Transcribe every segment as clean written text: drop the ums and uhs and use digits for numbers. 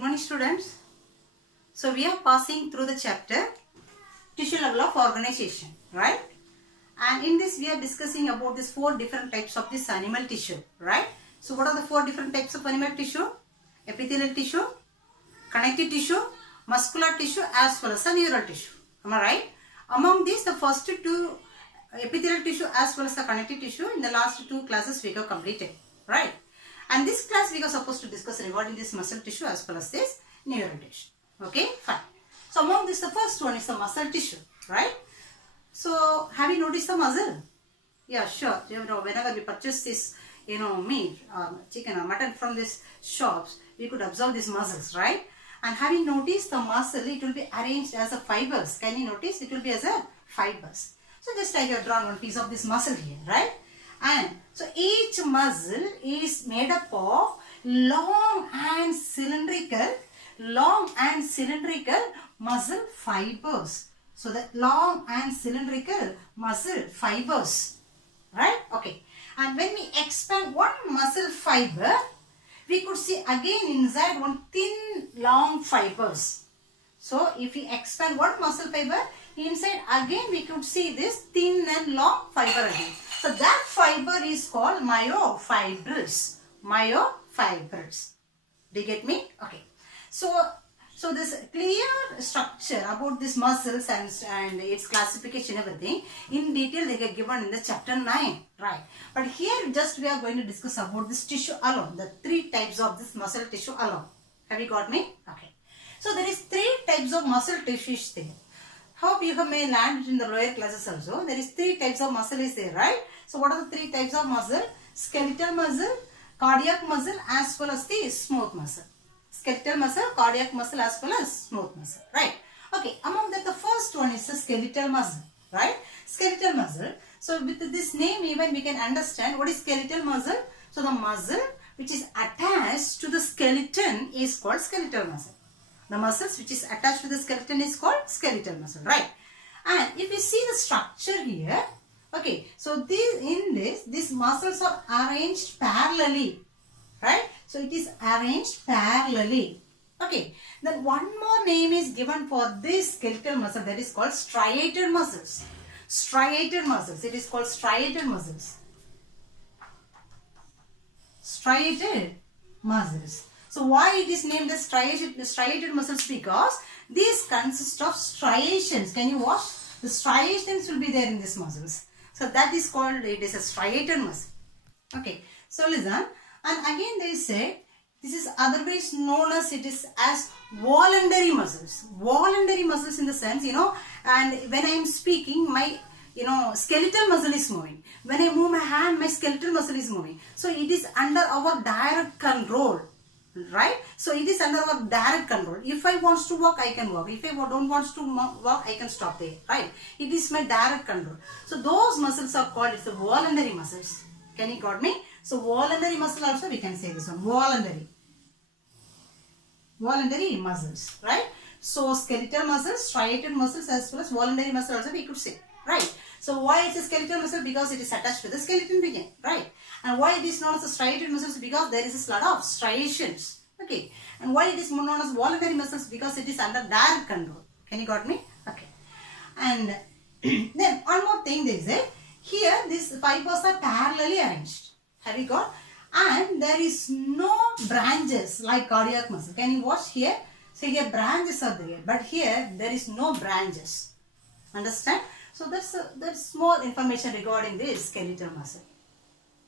morning students. So we are passing through the chapter tissue level of organization, right? And in this we are discussing about these 4 different types of this animal tissue, right? So what are the 4 different types of animal tissue? Epithelial tissue, connective tissue, muscular tissue as well as a neural tissue. Am I right? Among these, the first 2 epithelial tissue as well as the connective tissue in the last 2 classes we have completed, right? And this class we are supposed to discuss regarding this muscle tissue as well as this neural tissue. Okay, fine. So among this, the first one is the muscle tissue, right? So have you noticed the muscle? Yeah, sure. You know, whenever we purchase this, meat or chicken or mutton from these shops, we could observe these muscles, right? And have you noticed the muscle? It will be arranged as a fibers. Can you notice? It will be as a fibers. So just I have drawn one piece of this muscle here, right? And so each muscle is made up of long and cylindrical muscle fibers. So the long and cylindrical muscle fibers, right? Okay. And when we expand one muscle fiber, we could see again inside one thin long fibers. So if we expand one muscle fiber, inside again we could see this thin and long fiber again. So that fiber is called myofibrils. Myofibrils. Do you get me? Okay. So this clear structure about these muscles and its classification, everything in detail they get given in the chapter 9, right? But here just we are going to discuss about this tissue alone, the 3 types of this muscle tissue alone. Have you got me? Okay. So there is 3 types of muscle tissues there. Hope you may learn it in the lower classes also. There is 3 types of muscle is there, right? So what are the 3 types of muscle? Skeletal muscle, cardiac muscle as well as the smooth muscle. Skeletal muscle, cardiac muscle as well as smooth muscle, right? Okay, among that the first one is the skeletal muscle, right? Skeletal muscle. So with this name even we can understand what is skeletal muscle. So the muscle which is attached to the skeleton is called skeletal muscle. The muscles which is attached to the skeleton is called skeletal muscle, right? And if you see the structure here, okay, so these muscles are arranged parallelly, right? So it is arranged parallelly. Okay, then one more name is given for this skeletal muscle, that is called striated muscles. Striated muscles, it is called striated muscles. Striated muscles. So why it is named as striated muscles? Because these consist of striations. Can you watch? The striations will be there in these muscles. So that is called, it is a striated muscle. Okay, so listen. And again they say, this is otherwise known as, it is as voluntary muscles. Voluntary muscles in the sense, and when I am speaking, my, skeletal muscle is moving. When I move my hand, my skeletal muscle is moving. So it is under our direct control, right? So it is under our direct control. If I want to walk, I can walk. If I don't want to walk, I can stop there, right? It is my direct control. So those muscles are called, it's the voluntary muscles. Can you got me? So voluntary muscle also we can say this one, voluntary muscles, right? So skeletal muscles, striated muscles as well as voluntary muscle also we could say, right? So why it's a skeletal muscle? Because it is attached to the skeleton again, right? And why it is known as a striated muscles? Because there is a lot of striations, okay? And why it is known as voluntary muscles? Because it is under direct control. Can you got me? Okay. And then one more thing they say, here these fibers are parallelly arranged. Have you got? And there is no branches like cardiac muscle. Can you watch here? So here branches are there, but here there is no branches. Understand? So that's small information regarding this skeletal muscle.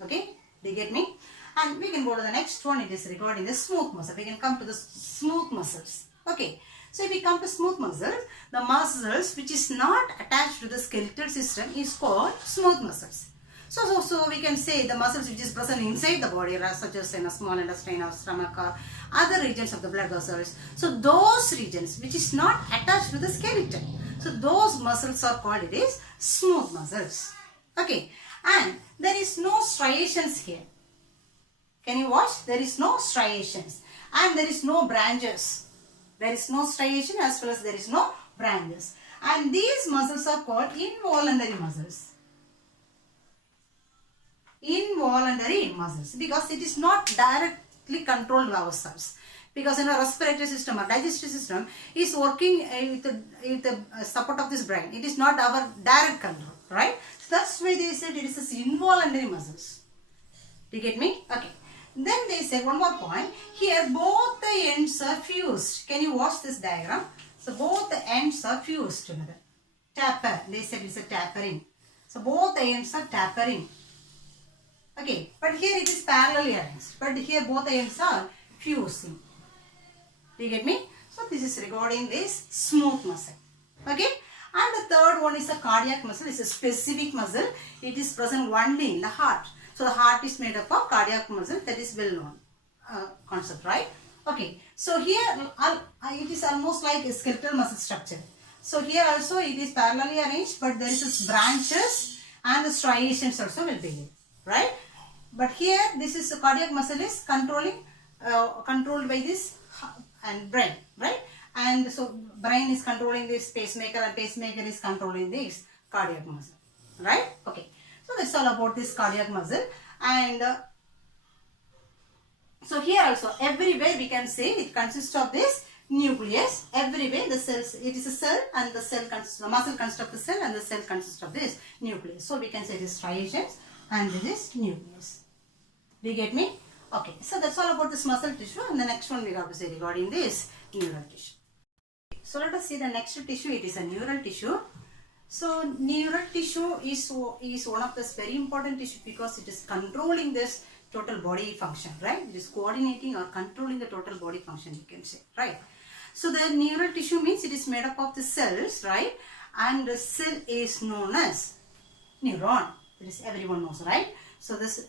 Okay? Do you get me? And we can go to the next one. It is regarding the smooth muscle. We can come to the smooth muscles. Okay. So if we come to smooth muscles, the muscles which is not attached to the skeletal system is called smooth muscles. So we can say the muscles which is present inside the body, such as in a small intestine or stomach or other regions of the blood vessels. So those regions which is not attached to the skeleton. So those muscles are called, it is smooth muscles. Okay. And there is no striations here. Can you watch? There is no striations. And there is no branches. There is no striation as well as there is no branches. And these muscles are called involuntary muscles. Involuntary muscles, because it is not directly controlled by ourselves. Because respiratory system or digestive system is working with the support of this brain. It is not our direct control, right? So that's why they said it is involuntary muscles. Do you get me? Okay. Then they said one more point. Here both the ends are fused. Can you watch this diagram? So both the ends are fused together. Taper. They said it's a tapering. So both the ends are tapering. Okay. But here it is parallelly arranged. But here both the ends are fusing. Do you get me? So this is regarding this smooth muscle. Okay. And the third one is a cardiac muscle. It's a specific muscle. It is present only in the heart. So the heart is made up of cardiac muscle. That is well known concept, right? Okay. So here it is almost like a skeletal muscle structure. So here also it is parallelly arranged, but there is branches and the striations also will be there, right? But here this is the cardiac muscle is controlled by this and brain, right? And so brain is controlling this pacemaker and pacemaker is controlling this cardiac muscle, right? Okay. So that's all about this cardiac muscle. And so here also everywhere we can say it consists of this nucleus. Everywhere the cells, it is a cell and the cell consists, the muscle consists of the cell and the cell consists of this nucleus. So we can say this striations and this is nucleus. Do you get me? Okay. So that's all about this muscle tissue, and the next one we have to say regarding this neural tissue. So let us see the next tissue. It is a neural tissue. So neural tissue is one of the very important tissue because it is controlling this total body function, right? It is coordinating or controlling the total body function, you can say, right? So the neural tissue means it is made up of the cells, right? And the cell is known as neuron. That is everyone knows, right? So this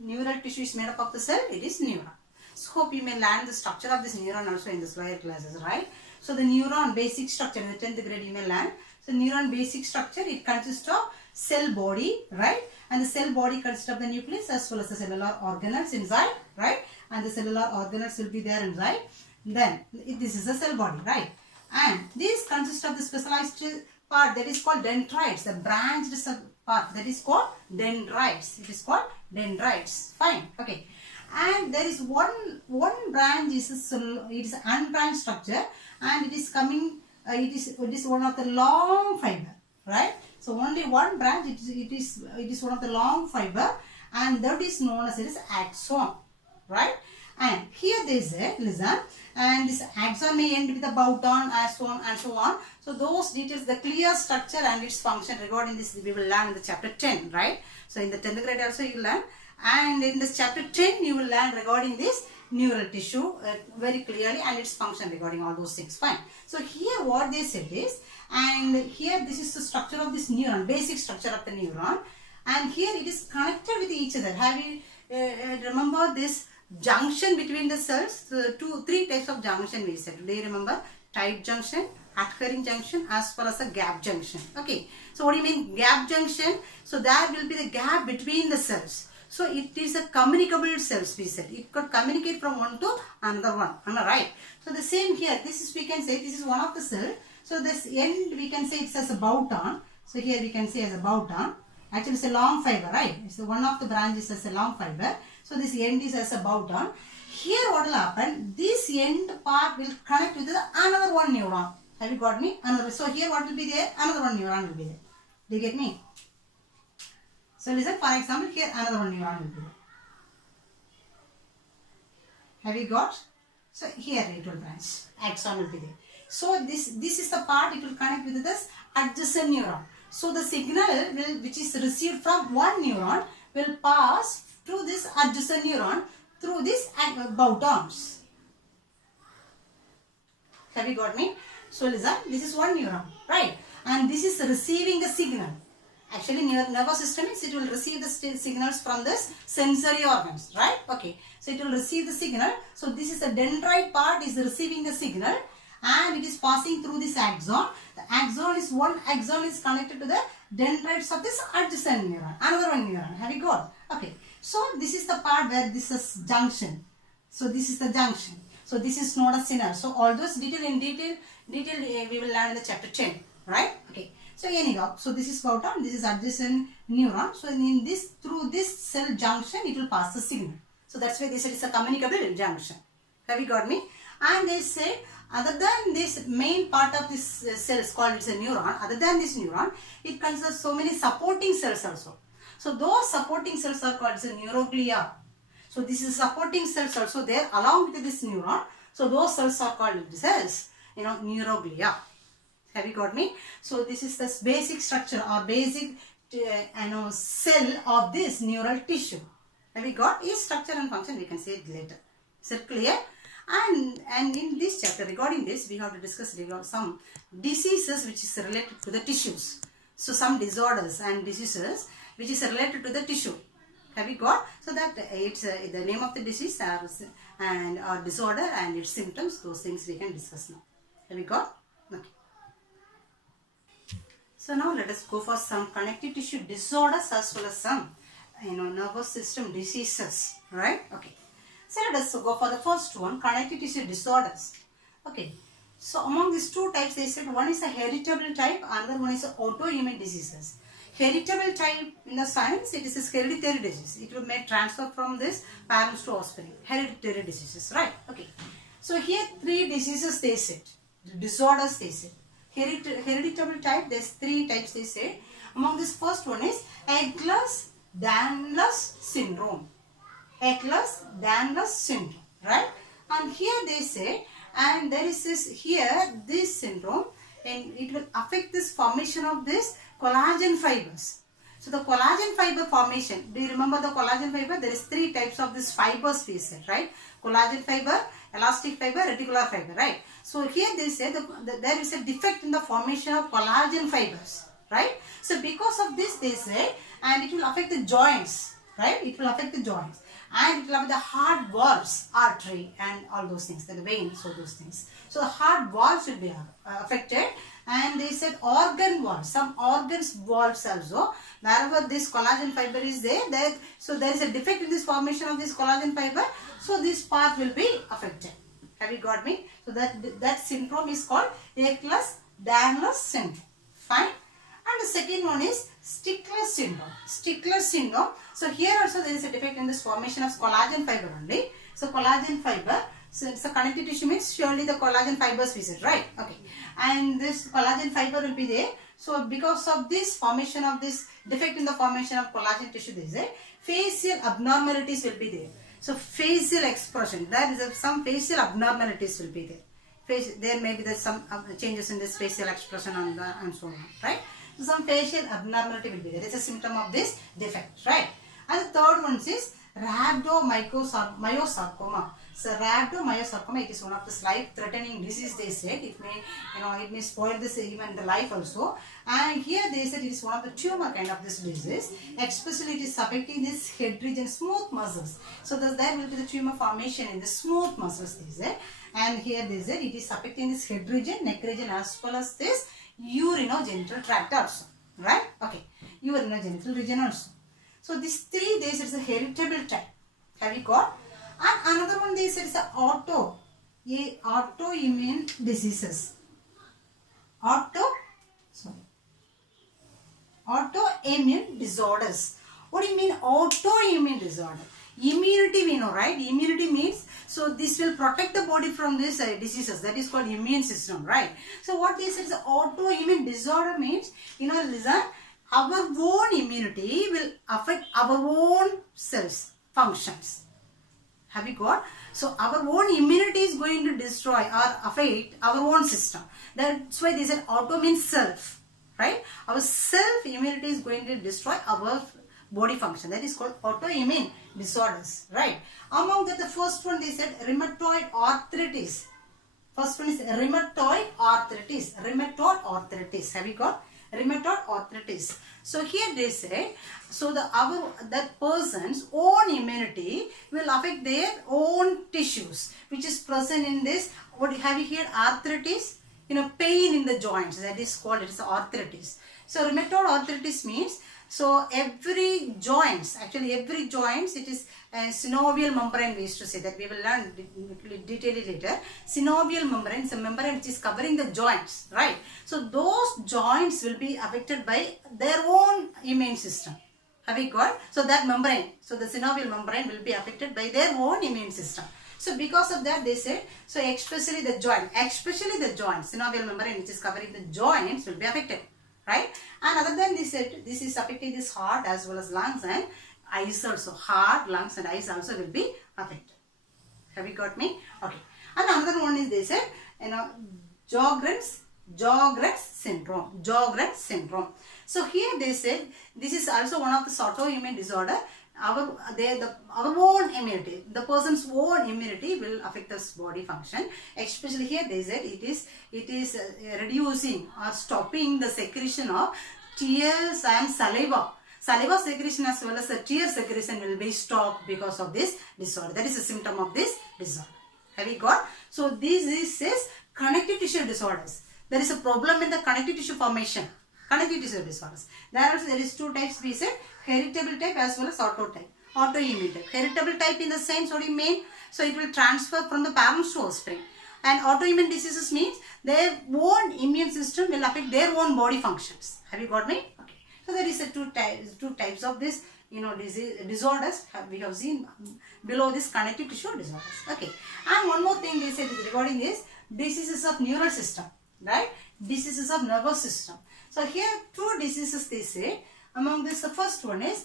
neural tissue is made up of the cell. It is neuron. So hope you may learn the structure of this neuron also in the lower classes, right? So the neuron basic structure in the 10th grade you may learn. So neuron basic structure, it consists of cell body, right? And the cell body consists of the nucleus as well as the cellular organelles inside, right? And the cellular organelles will be there inside. Then this is the cell body, right? And this consists of the specialized part that is called dendrites, the branched part that is called dendrites. It is called dendrites. Fine. Okay. And there is one branch is it is an unbranched structure, and it is coming. It is one of the long fiber, right? So only one branch. It is one of the long fiber, and that is known as it is axon, right? And here they say, listen, and this axon may end with a bouton, axon, and so on. So those details, the clear structure and its function regarding this, we will learn in the chapter 10, right? So in the 10th grade also you will learn, and in this chapter 10 you will learn regarding this neural tissue very clearly and its function regarding all those things. Fine. So here what they said is, and here this is the structure of this neuron, basic structure of the neuron, and here it is connected with each other. Have you remember this junction between the cells? Three types of junction we said. Do you remember? Tight junction, adhering junction, as well as a gap junction. Okay. So what do you mean gap junction? So there will be the gap between the cells. So it is a communicable cells, we said. It could communicate from one to another one. Am I right? So the same here. This is, we can say, this is one of the cell. So this end we can say it's as a bouton. So here we can say as a bouton. Actually it's a long fiber, right? It's one of the branches as a long fiber. So this end is as a bouton. Here what will happen? This end part will connect with another one neuron. Have you got me? Another. So here what will be there? Another one neuron will be there. Do you get me? So listen, for example, here another one neuron will be there. Have you got? So here it will branch. Axon will be there. So this is the part it will connect with this adjacent neuron. So the signal which is received from one neuron will pass through this adjacent neuron through this boutons. Have you got me? So listen, this is one neuron, right? And this is receiving the signal. Actually, nervous system means it will receive the signals from this sensory organs, right? Okay. So it will receive the signal. So this is the dendrite part is receiving the signal, and it is passing through this axon. The axon is one axon is connected to the dendrites of this adjacent neuron. Another one neuron. Have you got? Okay. So this is the part where this is junction. So this is the junction. So this is known as synapse. So all those detail we will learn in the chapter 10, right? Okay. So anyhow, so this is bouton, this is adjacent neuron. So in this, through this cell junction, it will pass the signal. So that's why they said it's a communicable junction. Have you got me? And they said, other than this main part of this cell is called it's a neuron, other than this neuron, it consists of so many supporting cells also. So those supporting cells are called as a neuroglia. So this is supporting cells also there along with this neuron. So those cells are called cells, neuroglia. Have you got me? So this is the basic structure or basic cell of this neural tissue. Have we got its structure and function? We can say it later. Is it clear? And in this chapter regarding this, we have to discuss regarding some diseases which is related to the tissues. So some disorders and diseases which is related to the tissue. Have we got? So that it's the name of the disease and disorder and its symptoms. Those things we can discuss now. Have we got? Okay. So now let us go for some connective tissue disorders as well as some nervous system diseases, right? Okay. So let us go for the first one, connective tissue disorders. Okay. So among these two types, they said one is a heritable type, another one is autoimmune diseases. Heritable type in the science, it is a hereditary disease. It will make transfer from this parents to offspring. Hereditary diseases, right? Okay. So here three diseases they said, disorders they said. Hereditable type, there's three types they say. Among this first one is Ehlers-Danlos syndrome. Ehlers-Danlos syndrome, right? And here they say, and there is this syndrome, and it will affect this formation of this collagen fibers. So the collagen fiber formation, do you remember the collagen fiber? There is three types of this fibers we said, right? Collagen fiber, elastic fiber, reticular fiber, right? So here they say there is a defect in the formation of collagen fibers, right? So because of this they say, and it will affect the joints, right? It will affect the joints. And it will have the heart valves, artery and all those things, the veins, so those things. So the heart valves will be affected, and they said organ valves, some organs valves also, wherever this collagen fiber is there, so there is a defect in this formation of this collagen fiber, so this part will be affected. Have you got me? So that syndrome is called Ehlers-Danlos syndrome. Fine. And the second one is Stickler syndrome. Stickler syndrome. So here also there is a defect in this formation of collagen fiber only. So collagen fiber. So it's a connective tissue means surely the collagen fibers we said, right? Okay. And this collagen fiber will be there. So because of this formation of this defect in the formation of collagen tissue, there is a facial abnormalities will be there. So facial expression, there is some facial abnormalities will be there. There may be some changes in this facial expression and so on, right? So some facial abnormality will be there. It's a symptom of this defect, right? And the third one is rhabdomyosarcoma. So rhabdomyosarcoma, it is one of the life-threatening disease. They said it may spoil this even the life also. And here they said it is one of the tumor kind of this disease. Especially it is affecting this head region, smooth muscles. So there will be the tumor formation in the smooth muscles. They say, and here they said it is affecting this head region, neck region as well as this urinogenital tract also, right? Okay, urinogenital region also. So these three they said is a heritable type. Have you got? And another one they said is autoimmune diseases. Autoimmune disorders. What do you mean autoimmune disorder? Immunity we know, right? Immunity means, so this will protect the body from these diseases. That is called immune system, right? So what they said is autoimmune disorder means, listen, our own immunity will affect our own cells, functions. Have you got? So our own immunity is going to destroy or affect our own system. That's why they said auto means self, right? Our self immunity is going to destroy our body function. That is called autoimmune disorders, right? Among that, the first one they said rheumatoid arthritis. First one is rheumatoid arthritis. Rheumatoid arthritis. Have you got? Rheumatoid arthritis. So here they say, so that person's own immunity will affect their own tissues, which is present in this. What have you heard? Arthritis. Pain in the joints. That is called, it is arthritis. So rheumatoid arthritis means, so every joints, it is a synovial membrane. We used to say that, we will learn detail later. Synovial membrane is a membrane which is covering the joints, right? So those joints will be affected by their own immune system. Have you got? So that membrane, so the synovial membrane will be affected by their own immune system. So because of that, they said, so especially the joints, synovial membrane which is covering the joints will be affected, right? And other than this, this is affecting this heart as well as lungs and eyes also. Heart, lungs and eyes also will be affected. Have you got me? Okay. And another one is, they said, Sjogren's syndrome. Sjogren's syndrome. So here they said this is also one of the autoimmune disorder. Our own immunity, the person's own immunity will affect this body function. Especially here they said it is reducing or stopping the secretion of tears and saliva. Saliva secretion as well as the tear secretion will be stopped because of this disorder. That is a symptom of this disorder. Have you got? So this is connective tissue disorders. There is a problem in the connective tissue formation. Connective tissue disorders. There is two types we said, heritable type as well as autoimmune type. Heritable type in the sense, what do you mean? So it will transfer from the parents to offspring. And autoimmune diseases means their own immune system will affect their own body functions. Have you got me? Okay. So there is a two types of this, disorders we have seen below this connective tissue disorders. Okay. And one more thing they said regarding this, diseases of neural system, right? Diseases of nervous system. So here two diseases they say. Among this, the first one is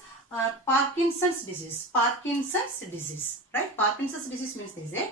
Parkinson's disease. Parkinson's disease, right? Parkinson's disease means they say,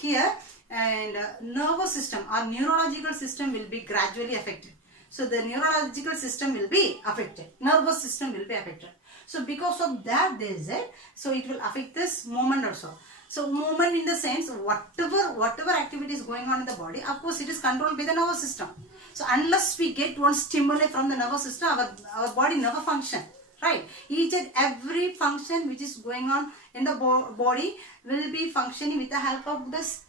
here and nervous system or neurological system will be gradually affected. So the neurological system will be affected. Nervous system will be affected. So because of that, they said, so it will affect this movement also. So movement in the sense, whatever activity is going on in the body, of course it is controlled by the nervous system. So unless we get one stimuli from the nervous system, our body never function, right? Each and every function which is going on in the body will be functioning with the help of this,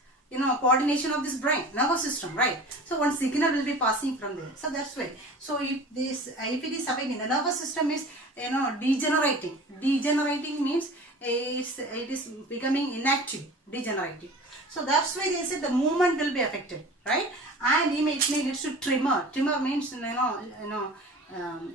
coordination of this brain, nervous system, right? So one signal will be passing from there. So that's why. So if it is affecting the nervous system is, degenerating. Degenerating means it is becoming inactive, degenerative. So that's why they said the movement will be affected, right? And it may lead to tremor. Tremor means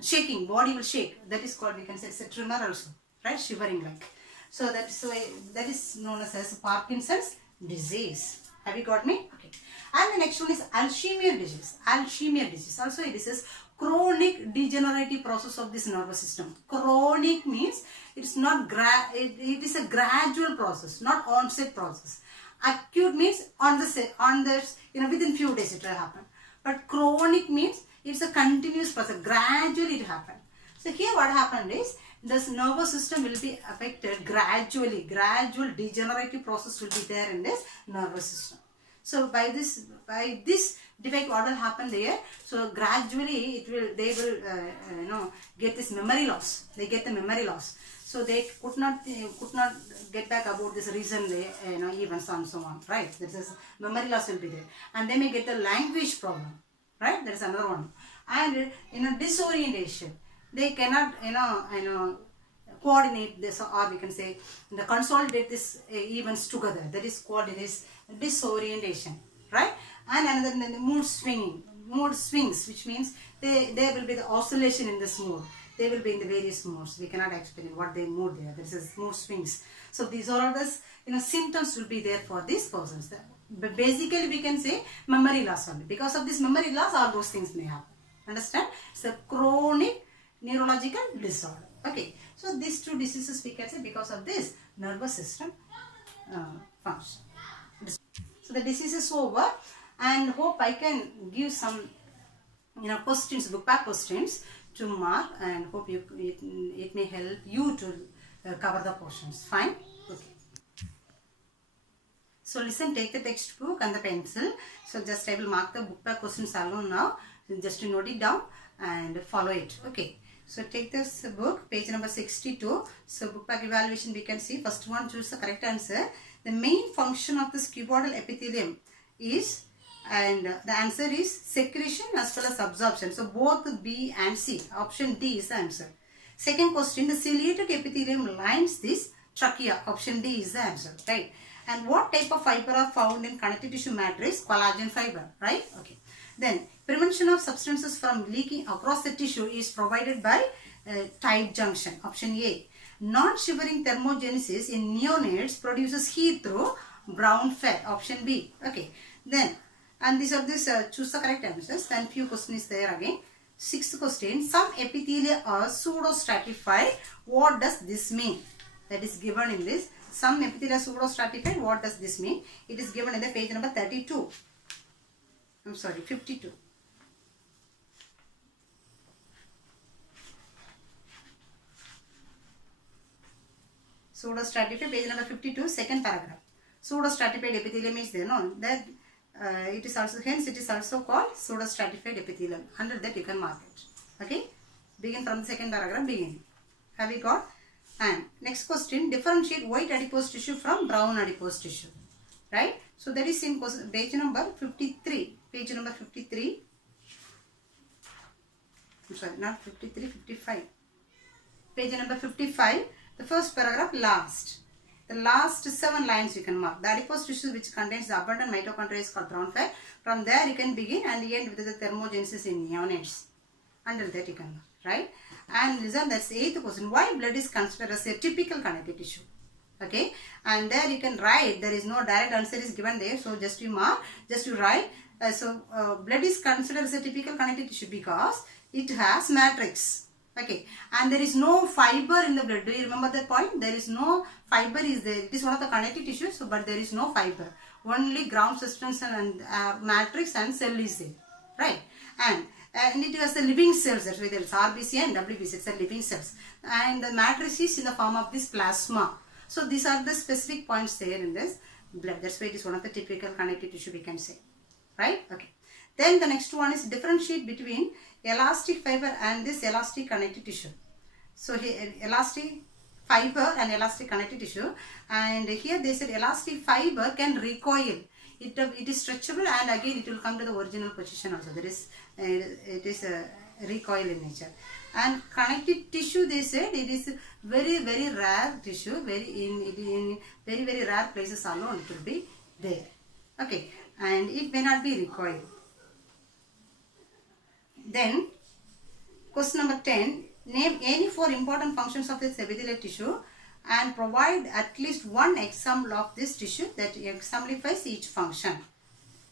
shaking. Body will shake. That is called, we can say, it's a tremor also, right? Shivering like. So that is why that is known as Parkinson's disease. Have you got me? Okay. And the next one is Alzheimer's disease. Alzheimer's disease. Also it is a chronic degenerative process of this nervous system. Chronic means it's not it is a gradual process, not onset process. Acute means within few days it will happen. But chronic means it's a continuous process. Gradually it happens. So here what happened is this nervous system will be affected gradually. Gradual degenerative process will be there in this nervous system. So by this defect, what will happen there? So gradually they will get this memory loss. They get the memory loss. So they could not get back about this reason events and so on, right? This is memory loss will be there, and they may get the language problem, right? There is another one, and disorientation. They cannot coordinate this, or we can say consolidate these events together. That is called this disorientation, right? And another, the mood swings, which means there will be the oscillation in this mood. They will be in the various moods. We cannot explain what they mood there. This is mood swings. So these are all the symptoms will be there for these persons. But basically we can say memory loss only. Because of this memory loss, all those things may happen. Understand? It's a chronic neurological disorder. Okay. So these two diseases we can say because of this nervous system function. So the disease is over, and hope I can give some questions, book back questions to mark, and hope it may help you to cover the portions. Fine? Okay. So listen, take the textbook and the pencil. So just I will mark the book back questions alone now. Just to note it down and follow it. Okay. So take this book, page number 62. So book back evaluation we can see. First one, choose the correct answer. The main function of this cuboidal epithelium is, and the answer is secretion as well as absorption. So both B and C. Option D is the answer. Second question, the ciliated epithelium lines this trachea. Option D is the answer, right? And what type of fiber are found in connective tissue matrix? Collagen fiber, right? Okay. Then prevention of substances from leaking across the tissue is provided by tight junction. Option A. Non-shivering thermogenesis in neonates produces heat through brown fat, option B. Okay, then, and these are this, choose the correct answers. Then few questions is there again. Sixth question, some epithelia are pseudostratified. What does this mean? That is given in this. Some epithelia pseudostratified. What does this mean? It is given in the page number 32. I'm sorry, 52. Pseudostratified, page number 52, second paragraph. Pseudostratified epithelium is there, no? That it is also, hence it is also called pseudostratified epithelium. Under that you can mark it. Okay? Begin from the second paragraph, begin. Have you got? And next question, differentiate white adipose tissue from brown adipose tissue. Right? So that is in page number 53. Page number 53. I'm sorry, not 53, 55. Page number 55. The first paragraph last. The last 7 lines you can mark. The adipose tissue which contains the abundant mitochondria is called brown fat. From there you can begin and end with the thermogenesis in neonates. Under that you can mark. Right? And listen, that's the 8th question. Why blood is considered as a typical connective tissue? Okay? And there you can write. There is no direct answer is given there. So just you mark. Just you write. Blood is considered as a typical connective tissue because it has matrix. Okay, and there is no fiber in the blood. Do you remember that point? There is no fiber is there. It is one of the connective tissues, so, but there is no fiber. Only ground substance and matrix and cell is there, right? And it has the living cells. That's why there is RBC and WBC. It's the living cells, and the matrix is in the form of this plasma. So these are the specific points there in this blood. That's why it is one of the typical connective tissue we can say, right? Okay. Then the next one is differentiate between elastic fiber and this elastic connective tissue. So here elastic fiber and elastic connective tissue, and here they said elastic fiber can recoil. It is stretchable and again it will come to the original position also. There is it is a recoil in nature. And connective tissue, they said it is very rare tissue. In very rare places alone it will be there. Okay, and it may not be recoiled. Then, question number 10, name any 4 important functions of this epithelial tissue and provide at least one example of this tissue that exemplifies each function.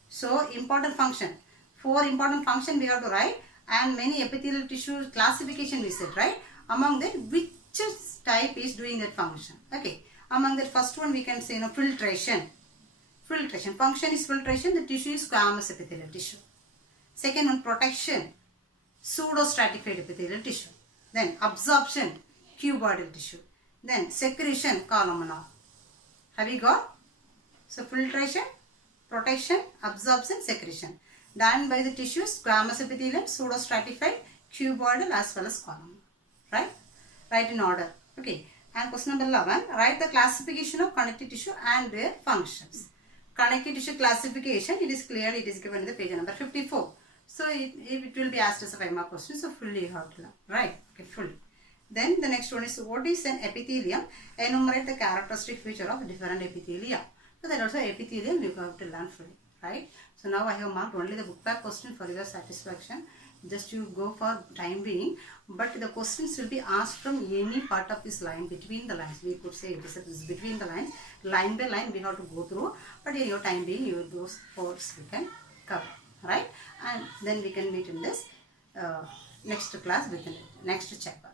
So, important function. 4 important functions we have to write, and many epithelial tissue classification we said, right? Among that, which type is doing that function? Okay. Among that, first one we can say, filtration. Filtration. Function is filtration. The tissue is squamous epithelial tissue. Second one, protection. Pseudostratified epithelial tissue. Then absorption, cuboidal tissue. Then secretion, columnar. Have you got? So filtration, protection, absorption, secretion. Done by the tissues, squamous epithelium, pseudostratified, cuboidal as well as columnar. Right? Write in order. Okay. And question number 11, write the classification of connective tissue and their functions. Connective tissue classification, it is clearly, it is given in the page number 54. So it will be asked as a 5-mark question. So fully you have to learn. Right? Okay, fully. Then the next one is, what is an epithelium? Enumerate the characteristic feature of different epithelia. So that also epithelium you have to learn fully. Right? So now I have marked only the book back question for your satisfaction. Just you go for time being. But the questions will be asked from any part of this line, between the lines. We could say it is between the lines. Line by line we have to go through. But in your time being, those parts we can cover. Right? And then we can meet in this next class with the next chapter.